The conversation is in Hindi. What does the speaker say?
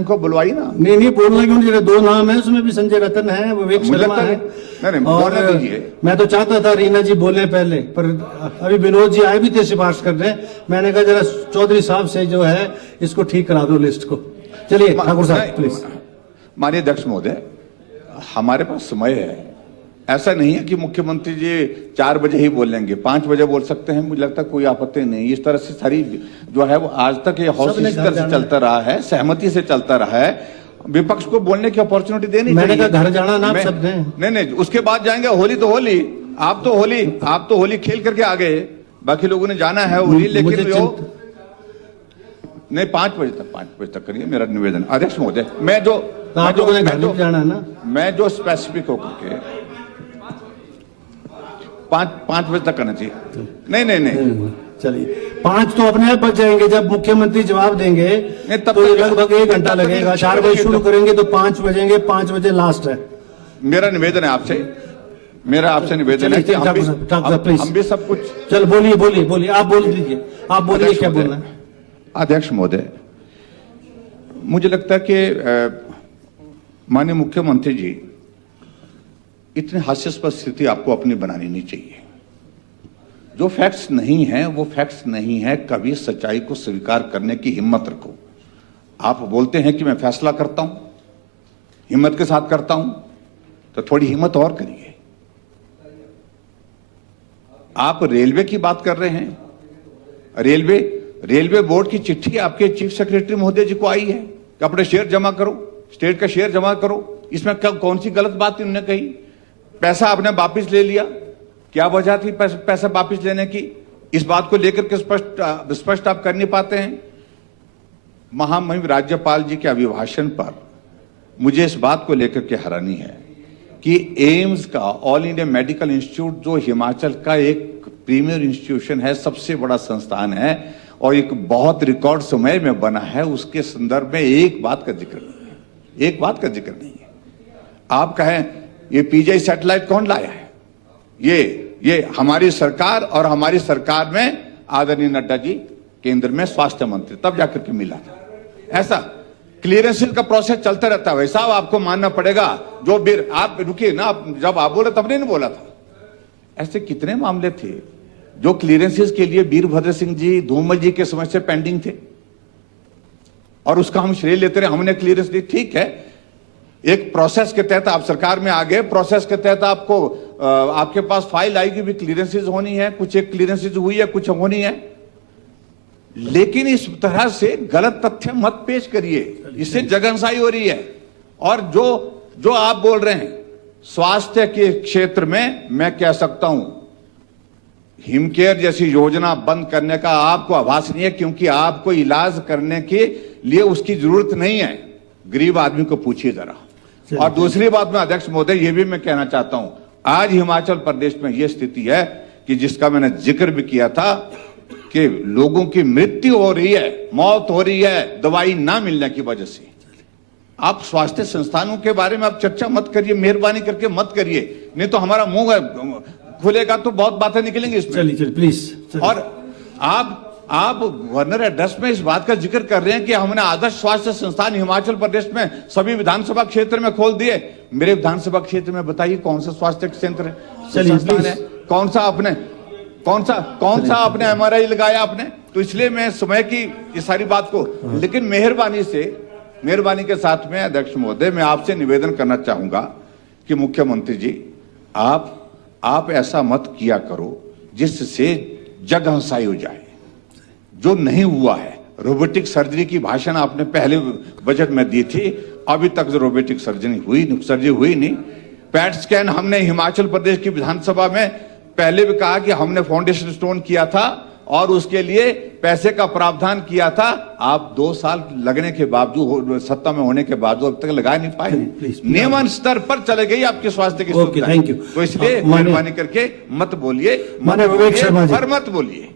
उनको बुलवाई ना। नहीं बोलना क्यों, मेरे दो नाम है उसमें भी, संजय रतन है, विवेक शर्मा है। नहीं और मैं तो चाहता था रीना जी बोले पहले, पर अभी विनोद जी आए भी थे सिफारिश करने। मैंने कहा जरा चौधरी साहब से जो है इसको ठीक करा दो लिस्ट को। चलिए ठाकुर साहब प्लीज। माननीय अध्यक्ष महोदय, हमारे पास समय है, ऐसा नहीं है कि मुख्यमंत्री जी 4 बजे ही बोलेंगे, 5 बजे बोल सकते हैं, मुझे लगता है कोई आपत्ति नहीं। इस तरह से सारी जो है वो आज तक ये हाउस इस तरह से चलता रहा है, सहमति से चलता रहा है। विपक्ष को बोलने की अपॉर्चुनिटी देनी मैंने कहा घर जाना ना सब नहीं, उसके बाद जाएंगे। होली तो होली, आप तो होली खेल करके आ गए, बाकी लोगों ने जाना है होली, लेकिन नहीं 5 बजे तक करिए मेरा निवेदन। अध्यक्ष महोदय, मैं जो स्पेसिफिक होकर के 5 बजे तक करना चाहिए। नहीं चलिए 5 तो अपने आप बच जाएंगे, जब मुख्यमंत्री जवाब देंगे तब तो लगभग 1 घंटा लगेगा। 4 बजे शुरू करेंगे तो 5 बजेंगे, 5 बजे लास्ट है। मेरा निवेदन है आपसे, निवेदन है कि हम भी सब कुछ। चल बोलिए आप बोल दीजिए, आप बोलिए क्या बोलना है। अध्यक्ष महोदय, मुझे लगता है कि माननीय मुख्यमंत्री जी, इतनी हास्यास्पद स्थिति आपको अपनी बनानी नहीं चाहिए। जो फैक्ट्स नहीं है वो फैक्ट्स नहीं है, कभी सच्चाई को स्वीकार करने की हिम्मत रखो। आप बोलते हैं कि मैं फैसला करता हूं, हिम्मत के साथ करता हूं, तो थोड़ी हिम्मत और करिए। आप रेलवे की बात कर रहे हैं, रेलवे बोर्ड की चिट्ठी आपके चीफ सेक्रेटरी महोदय जी को आई है कि अपने शेयर जमा करो, स्टेट का शेयर जमा करो। इसमें कौन सी गलत बात उन्होंने कही? पैसा आपने वापस ले लिया, क्या वजह थी पैसा वापस लेने की? इस बात को लेकर के स्पष्ट आप कर नहीं पाते हैं। महामहिम राज्यपाल जी के अभिभाषण पर मुझे इस बात को लेकर के हैरानी है कि एम्स का, ऑल इंडिया मेडिकल इंस्टीट्यूट, जो हिमाचल का एक प्रीमियर इंस्टीट्यूशन है, सबसे बड़ा संस्थान है और एक बहुत रिकॉर्ड समय में बना है, उसके संदर्भ में एक बात का जिक्र नहीं है। आप कहें ये पीजीआई सैटेलाइट कौन लाया है? ये हमारी सरकार, और हमारी सरकार में आदरणीय नड्डा जी केंद्र में स्वास्थ्य मंत्री, तब जाकर के मिला था। ऐसा क्लियरेंसेस का प्रोसेस चलता रहता है, वैसा आपको मानना पड़ेगा। जो भी आप रुकिए ना, जब आप बोले तब नहीं बोला था। ऐसे कितने मामले थे जो क्लियरेंसेस के लिए वीरभद्र सिंह जी, धूमल जी के समय से पेंडिंग थे, और उसका हम श्रेय लेते रहे, हमने क्लियरेंस दी। ठीक है, एक प्रोसेस के तहत आप सरकार में आ गए, प्रोसेस के तहत आपको आपके पास फाइल आएगी, भी क्लियरेंसेस होनी है, कुछ एक क्लियरेंसेस हुई है, कुछ होनी है। लेकिन इस तरह से गलत तथ्य मत पेश करिए, इससे जगहंसाई हो रही है। और जो आप बोल रहे हैं स्वास्थ्य के क्षेत्र में, मैं कह सकता हूं हिमकेयर जैसी योजना बंद करने का आपको आभास नहीं है, क्योंकि आपको इलाज करने के लिए उसकी जरूरत नहीं है। गरीब आदमी को पूछिए जरा। और दूसरी बात में अध्यक्ष महोदय ये भी मैं कहना चाहता हूं, आज हिमाचल प्रदेश में यह स्थिति है कि जिसका मैंने जिक्र भी किया था कि लोगों की मृत्यु हो रही है, मौत हो रही है दवाई ना मिलने की वजह से। आप स्वास्थ्य संस्थानों के बारे में आप चर्चा मत करिए, मेहरबानी करके मत करिए, नहीं तो हमारा मुंह खुलेगा तो बहुत बातें निकलेंगी इसमें। चलिए प्लीज। और आप गवर्नर एड्रेस में इस बात का जिक्र कर रहे हैं कि हमने आदर्श स्वास्थ्य संस्थान हिमाचल प्रदेश में सभी विधानसभा क्षेत्र में खोल दिए। मेरे विधानसभा क्षेत्र में बताइए कौन सा स्वास्थ्य केंद्र है, संस्थान है? कौन सा आपने एमआरआई लगाया आपने? तो इसलिए मैं समय की इस सारी बात को, लेकिन मेहरबानी के साथ में अध्यक्ष महोदय, मैं आपसे निवेदन करना चाहूंगा कि मुख्यमंत्री जी आप ऐसा मत किया करो जिससे जगहंसाई हो जाए। जो नहीं हुआ है, रोबोटिक सर्जरी की भाषण आपने पहले बजट में दी थी, अभी तक रोबोटिक सर्जरी हुई नहीं। पैट स्कैन हमने हिमाचल प्रदेश की विधानसभा में पहले भी कहा कि हमने फाउंडेशन स्टोन किया था और उसके लिए पैसे का प्रावधान किया था। आप 2 साल लगने के बावजूद, सत्ता में होने के बावजूद अब तक लगा नहीं पाए। नियमन स्तर पर चले गई आपके स्वास्थ्य की सुविधा। Thank you. तो इसलिए मेहरबानी करके मत बोलिए, मत बोलिए।